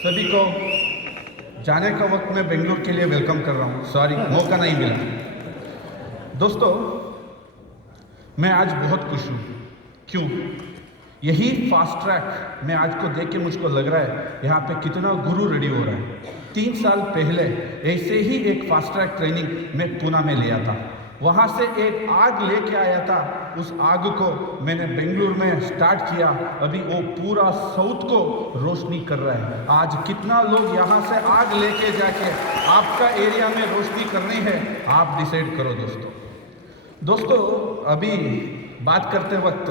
सभी को जाने का वक्त मैं बेंगलुरु के लिए वेलकम कर रहा हूँ। सॉरी, मौका नहीं मिला। दोस्तों, मैं आज बहुत खुश हूँ। क्यों? यही फास्ट ट्रैक मैं आज को देख के मुझको लग रहा है यहाँ पे कितना गुरु रेडी हो रहा है। 3 साल पहले ऐसे ही एक फास्ट ट्रैक ट्रेनिंग मैं पूना में लिया था। वहाँ से एक आग लेके आया था। उस आग को मैंने बेंगलुरु में स्टार्ट किया। अभी वो पूरा साउथ को रोशनी कर रहा है। आज कितना लोग यहाँ से आग लेके जाके आपका एरिया में रोशनी करनी है, आप डिसाइड करो दोस्तों। अभी बात करते वक्त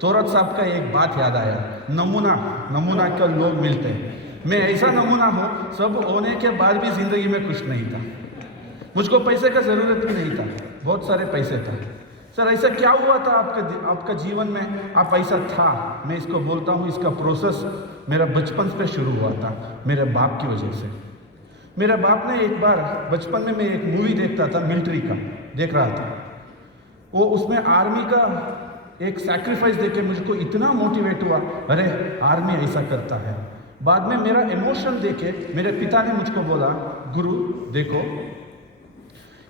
तोरत साहब का एक बात याद आया। नमूना का लोग मिलते हैं। मैं ऐसा नमूना हूँ, सब होने के बाद भी जिंदगी में खुश नहीं था। मुझको पैसे का ज़रूरत भी नहीं था, बहुत सारे पैसे था। सर, ऐसा क्या हुआ था आपका जीवन में? आप ऐसा था? मैं इसको बोलता हूँ, इसका प्रोसेस मेरा बचपन से शुरू हुआ था, मेरे बाप की वजह से। मेरे बाप ने एक बार बचपन में मैं एक मूवी देखता था, मिलिट्री का देख रहा था। वो उसमें आर्मी का एक सैक्रिफाइस देके मुझको इतना मोटिवेट हुआ, अरे आर्मी ऐसा करता है। बाद में मेरा इमोशन देके मेरे पिता ने मुझको बोला, गुरु देखो,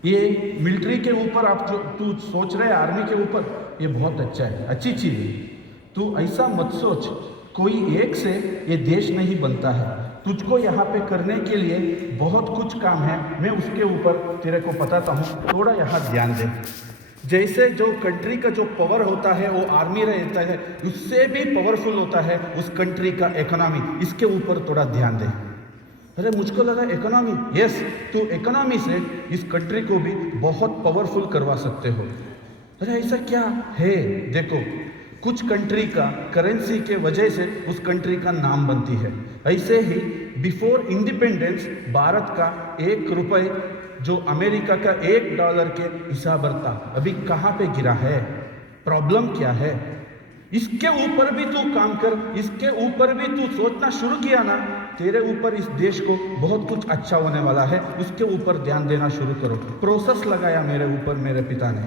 ये मिलिट्री के ऊपर आप जो तू सोच रहे आर्मी के ऊपर, ये बहुत अच्छा है, अच्छी चीज़ है। तू ऐसा मत सोच, कोई एक से ये देश नहीं बनता है। तुझको यहाँ पे करने के लिए बहुत कुछ काम है। मैं उसके ऊपर तेरे को बताता हूँ, थोड़ा यहाँ ध्यान दे। जैसे जो कंट्री का जो पावर होता है वो आर्मी रहता है, उससे भी पावरफुल होता है उस कंट्री का इकोनॉमी। इसके ऊपर थोड़ा ध्यान दे। अरे मुझको लगा इकोनॉमी, यस, तो इकोनॉमी से इस कंट्री को भी बहुत पावरफुल करवा सकते हो। अरे ऐसा क्या है? देखो, कुछ कंट्री का करेंसी के वजह से उस कंट्री का नाम बनती है। ऐसे ही बिफोर इंडिपेंडेंस भारत का 1 रुपये जो अमेरिका का $1 के हिसाब था, अभी कहाँ पे गिरा है? प्रॉब्लम क्या है? इसके ऊपर भी तू काम कर, इसके ऊपर भी तू सोचना शुरू किया ना, तेरे ऊपर इस देश को बहुत कुछ अच्छा होने वाला है। उसके ऊपर ध्यान देना शुरू करो। प्रोसेस लगाया मेरे ऊपर मेरे पिता ने।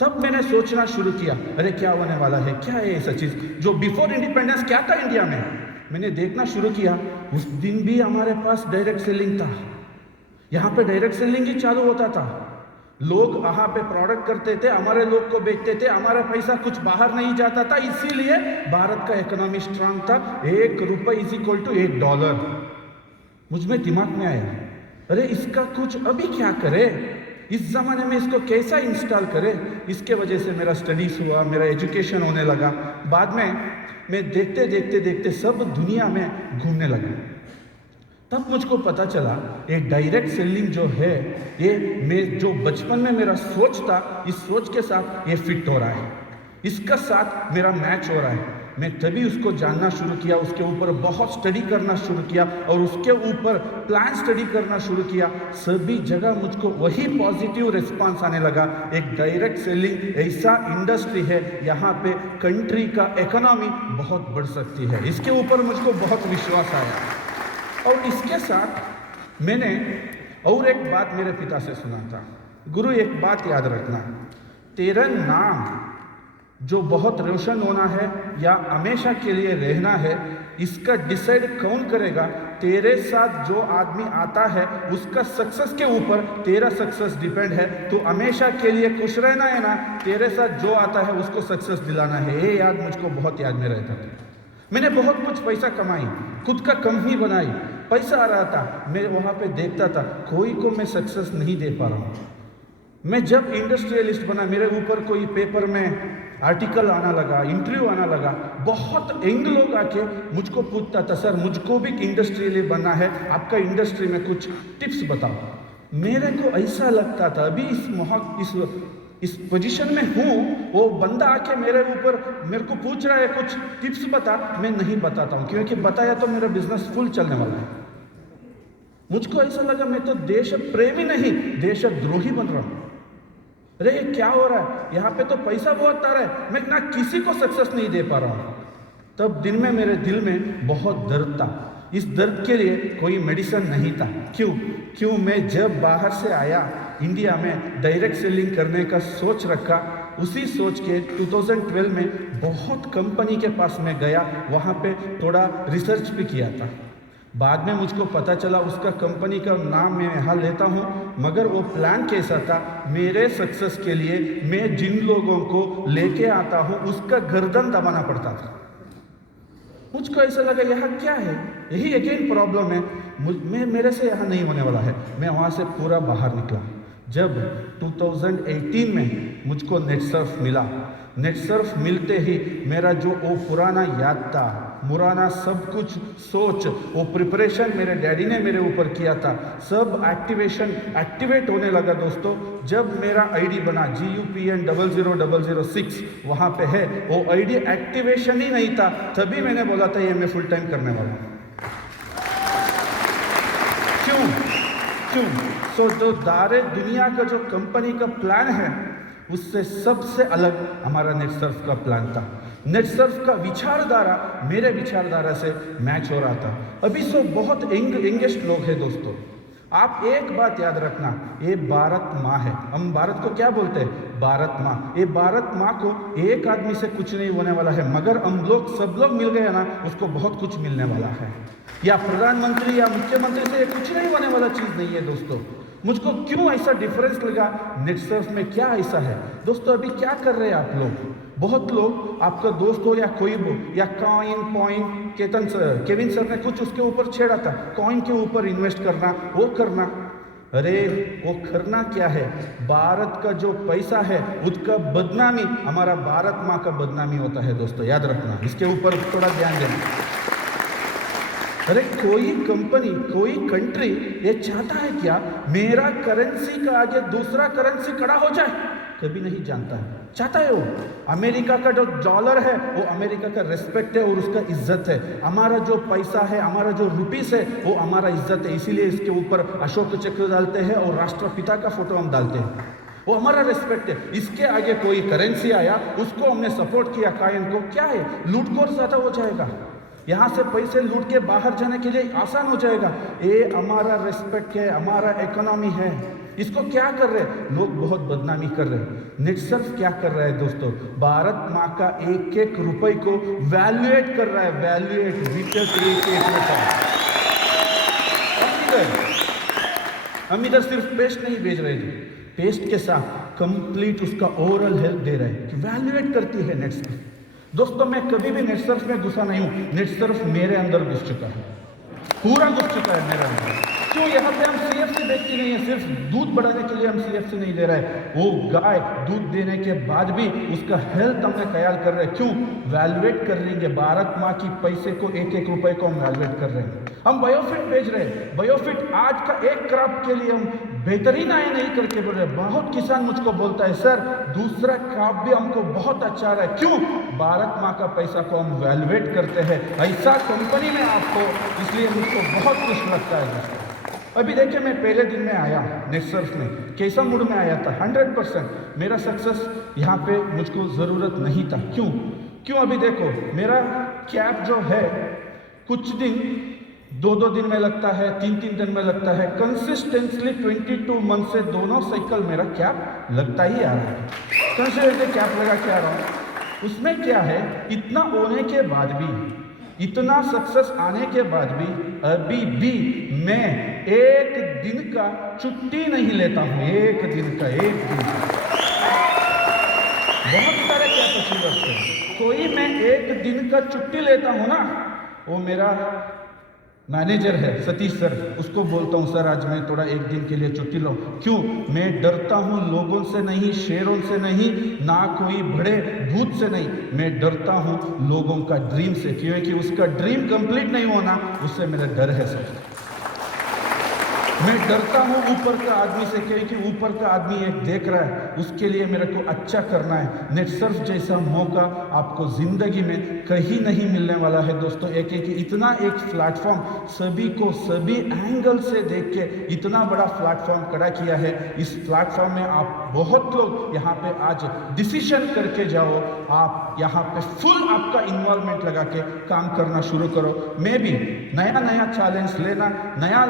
तब मैंने सोचना शुरू किया, अरे क्या होने वाला है, क्या है ऐसा चीज़ जो बिफोर इंडिपेंडेंस क्या था इंडिया में। मैंने देखना शुरू किया। उस दिन भी हमारे पास डायरेक्ट सेलिंग था। यहाँ पे डायरेक्ट सेलिंग ही चालू होता था। लोग वहाँ पे प्रोडक्ट करते थे, हमारे लोग को बेचते थे, हमारा पैसा कुछ बाहर नहीं जाता था। इसीलिए भारत का इकोनॉमी स्ट्रांग था। 1 रुपये इज इक्वल टू $1। मुझ में दिमाग में आया, अरे इसका कुछ अभी क्या करे, इस ज़माने में इसको कैसा इंस्टॉल करे। इसके वजह से मेरा स्टडीज़ हुआ, मेरा एजुकेशन होने लगा। बाद में मैं देखते सब दुनिया में घूमने लगा। तब मुझको पता चला एक डायरेक्ट सेलिंग जो है, ये मैं जो बचपन में मेरा सोच था, इस सोच के साथ ये फिट हो रहा है, इसका साथ मेरा मैच हो रहा है। मैं तभी उसको जानना शुरू किया, उसके ऊपर बहुत स्टडी करना शुरू किया और उसके ऊपर प्लान स्टडी करना शुरू किया। सभी जगह मुझको वही पॉजिटिव रिस्पांस आने लगा। एक डायरेक्ट सेलिंग ऐसा इंडस्ट्री है, यहाँ पे कंट्री का इकोनॉमी बहुत बढ़ सकती है। इसके ऊपर मुझको बहुत विश्वास आया। और इसके साथ मैंने और एक बात मेरे पिता से सुना था, गुरु एक बात याद रखना, तेरा नाम जो बहुत रोशन होना है या हमेशा के लिए रहना है, इसका डिसाइड कौन करेगा? तेरे साथ जो आदमी आता है उसका सक्सेस के ऊपर तेरा सक्सेस डिपेंड है। तो हमेशा के लिए खुश रहना है ना, तेरे साथ जो आता है उसको सक्सेस दिलाना है। ये याद मुझको बहुत याद में रहता था। मैंने बहुत कुछ पैसा कमाई, खुद का कंपनी बनाई, पैसा आ रहा था। मैं वहाँ पे देखता था कोई को मैं सक्सेस नहीं दे पा रहा हूँ। मैं जब इंडस्ट्रियलिस्ट बना, मेरे ऊपर कोई पेपर में आर्टिकल आना लगा, इंटरव्यू आना लगा, बहुत यंग लोग आके मुझको पूछता था, सर मुझको भी इंडस्ट्रियलिस्ट बनना है, आपका इंडस्ट्री में कुछ टिप्स बताओ। मेरे को ऐसा लगता था अभी इस पोजीशन में हूँ, वो बंदा आके मेरे को पूछ रहा है कुछ टिप्स बता, मैं नहीं बताता हूँ, क्योंकि बताया तो मेरा बिजनेस फुल चलने वाला है। मुझको ऐसा लगा मैं तो देश प्रेमी नहीं, देशद्रोही बन रहा हूँ। अरे ये क्या हो रहा है? यहाँ पे तो पैसा बहुत आ रहा है, मैं ना किसी को सक्सेस नहीं दे पा रहा हूँ। तब दिन में मेरे दिल में बहुत दर्द था। इस दर्द के लिए कोई मेडिसिन नहीं था। क्यों मैं जब बाहर से आया इंडिया में डायरेक्ट सेलिंग करने का सोच रखा, उसी सोच के 2012 में बहुत कंपनी के पास मैं गया, वहाँ पे थोड़ा रिसर्च भी किया था। बाद में मुझको पता चला उसका कंपनी का नाम मैं यहाँ लेता हूँ, मगर वो प्लान कैसा था, मेरे सक्सेस के लिए मैं जिन लोगों को लेके आता हूँ उसका गर्दन दबाना पड़ता था। मुझको ऐसा लगा यहाँ क्या है, यही अगेन प्रॉब्लम है, मेरे से यहाँ नहीं होने वाला है। मैं वहाँ से पूरा बाहर निकला। जब 2018 में मुझको नेटसर्फ मिला, नेटसर्फ मिलते ही मेरा जो वो पुराना याद था, पुराना सब कुछ सोच, वो प्रिपरेशन मेरे डैडी ने मेरे ऊपर किया था, सब एक्टिवेट होने लगा दोस्तों। जब मेरा आईडी बना GUPN 00006 वहाँ पे है, वो आईडी एक्टिवेशन ही नहीं था, तभी मैंने बोला था ये मैं फुल टाइम करने वाला हूँ। क्यों? सो जो दारे दुनिया का जो कंपनी का प्लान है उससे सबसे अलग हमारा नेटसर्फ का प्लान था। नेटसर्फ का विचारधारा मेरे विचारधारा से मैच हो रहा था। अभी सो बहुत यंगेस्ट लोग हैं दोस्तों, आप एक बात याद रखना, ये भारत माँ है। हम भारत को क्या बोलते हैं? भारत माँ। ये भारत माँ को एक आदमी से कुछ नहीं होने वाला है, मगर हम लोग सब लोग मिल गए ना, उसको बहुत कुछ मिलने वाला है। या प्रधानमंत्री या मुख्यमंत्री से कुछ नहीं होने वाला चीज़ नहीं है दोस्तों। मुझको क्यों ऐसा डिफरेंस लगा, नेटसर्फ में क्या ऐसा है दोस्तों? अभी क्या कर रहे हैं आप लोग? बहुत लोग, आपका दोस्त हो या कोई हो, या कॉइन पॉइंट, केविन सर ने कुछ उसके ऊपर छेड़ा था, कॉइन के ऊपर इन्वेस्ट करना, वो करना। अरे वो करना क्या है, भारत का जो पैसा है उसका बदनामी हमारा भारत माँ का बदनामी होता है दोस्तों, याद रखना, इसके ऊपर थोड़ा ध्यान देना। अरे कोई कंपनी, कोई कंट्री ये चाहता है क्या, मेरा करेंसी का आगे दूसरा करेंसी खड़ा हो जाए? कभी नहीं जानता है, चाहता है वो अमेरिका का जो डॉलर है वो अमेरिका का रिस्पेक्ट है और उसका इज्जत है। हमारा जो पैसा है, हमारा जो रुपीस है, वो हमारा इज्जत है, इसीलिए इसके ऊपर अशोक चक्र डालते हैं और राष्ट्रपिता का फोटो हम डालते हैं, वो हमारा रिस्पेक्ट है। इसके आगे कोई करेंसी आया, उसको हमने सपोर्ट किया, कायन को क्या है, लूटखोर ज़्यादा हो जाएगा, यहाँ से पैसे लूट के बाहर जाने के लिए आसान हो जाएगा। ये हमारा रिस्पेक्ट है, हमारा इकोनॉमी है, इसको क्या कर रहे हैं लोग? बहुत बदनामी कर रहे हैं। नेटसर्फ क्या कर रहा है दोस्तों? भारत माँ का एक एक रुपए को वैल्यूएट कर रहा है, वैल्यूएट हम इधर सिर्फ पेस्ट नहीं भेज रहे हैं, पेस्ट के साथ कंप्लीट उसका ओवरऑल हेल्प दे रहे हैं कि वैल्यूएट करती है नेटसर्फ। दोस्तों मैं कभी भी नेटसर्फ में घुसा नहीं हूँ, नेटसर्फ मेरे अंदर घुस चुका है, पूरा घुस चुका है मेरे अंदर। क्यों? यहाँ पे हम CFC बेचती नहीं है, सिर्फ दूध बढ़ाने के लिए हम CFC नहीं ले रहे हैं, वो गाय दूध देने के बाद भी उसका हेल्थ हमने ख्याल कर रहे हैं। क्यों? वैल्यूएट कर लेंगे, भारत माँ की पैसे को एक एक रुपए को हम वैल्यूएट कर रहे हैं। हम बायोफिट बेच रहे हैं, बायोफिट आज का एक क्रॉप के लिए हम बेहतरीन आय नहीं करके बोल रहे। बहुत किसान मुझको बोलता है सर दूसरा क्रॉप भी हमको बहुत अच्छा आ रहा है। क्यों? भारत माँ का पैसा को हम वैल्यूएट करते हैं, ऐसा कंपनी में आपको, इसलिए मुझको बहुत खुश लगता है। अभी देखिए मैं पहले दिन में आया नेटसर्फ में, कैसा मूड में आया था, 100% मेरा सक्सेस यहाँ पे मुझको ज़रूरत नहीं था। क्यों? अभी देखो मेरा कैप जो है कुछ दिन 2-2 दिन में लगता है, 3-3 दिन में लगता है, कंसिस्टेंटली 22 मंथ से दोनों साइकिल मेरा कैप लगता ही आ रहा है, कंसिस्टेंटली कैप लगा के आ रहा हूँ। उसमें क्या है, इतना होने के बाद भी, इतना सक्सेस आने के बाद भी अभी भी मैं एक दिन का छुट्टी नहीं लेता हूँ, एक दिन का। बहुत सारे कैपेसिटी हैं, कोई मैं एक दिन का छुट्टी लेता हूँ ना, वो मेरा मैनेजर है सतीश सर, उसको बोलता हूँ सर आज मैं थोड़ा एक दिन के लिए छुट्टी लो। क्यों? मैं डरता हूँ लोगों से नहीं, शेरों से नहीं, ना कोई बड़े भूत से नहीं, मैं डरता हूँ लोगों का ड्रीम से, क्योंकि उसका ड्रीम कंप्लीट नहीं होना उससे मेरा डर है सर। मैं डरता हूँ ऊपर का आदमी से, क्योंकि ऊपर का आदमी एक देख रहा है, उसके लिए मेरे को अच्छा करना है। नेटसर्फ जैसा मौका आपको ज़िंदगी में कहीं नहीं मिलने वाला है दोस्तों। इतना एक प्लेटफॉर्म सभी को सभी एंगल से देख के इतना बड़ा प्लेटफॉर्म खड़ा किया है। इस प्लेटफॉर्म में आप बहुत लोग यहाँ पे आज डिसीजन करके जाओ, आप यहाँ पे फुल आपका इन्वॉल्वमेंट लगा के काम करना शुरू करो। मैं भी नया नया चैलेंज लेना, नया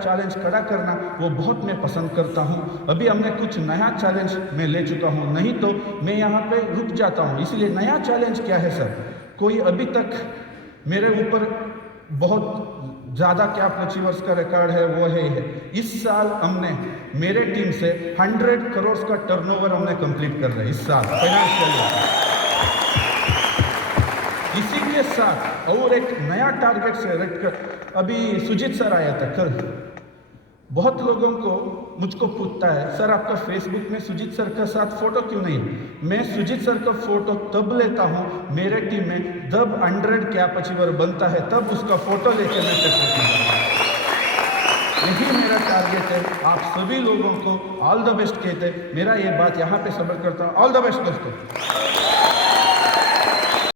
चैलेंज खड़ा करना वो बहुत मैं पसंद करता हूँ। अभी हमने कुछ नया चैलेंज मैं ले चुका हूँ, नहीं तो मैं यहाँ पे रुक जाता हूँ। इसलिए नया चैलेंज क्या है सर? कोई अभी तक मेरे ऊपर बहुत ज़्यादा कैप अचीवर्स का रिकॉर्ड है वो है। इस साल हमने मेरे टीम से 100 करोड़ का टर्नओवर हमने कंप्लीट कर रहे हैं इस साल फाइनेंशियल ईयर। इसी के साथ और एक नया टारगेट सेलेक्ट कर, अभी सुजीत सर आया था कल। बहुत लोगों को मुझको पूछता है सर आपका फेसबुक में सुजीत सर का साथ फोटो क्यों नहीं। मैं सुजीत सर का फोटो तब लेता हूँ मेरे टीम में जब 100 कैप अचीवर बनता है, तब उसका फोटो लेके मैं फेसबुक में डालता हूँ। यही मेरा टारगेट है। आप सभी लोगों को ऑल द बेस्ट कहते मेरा ये बात यहाँ पे सबमिट करता हूँ। ऑल द बेस्ट दोस्तों।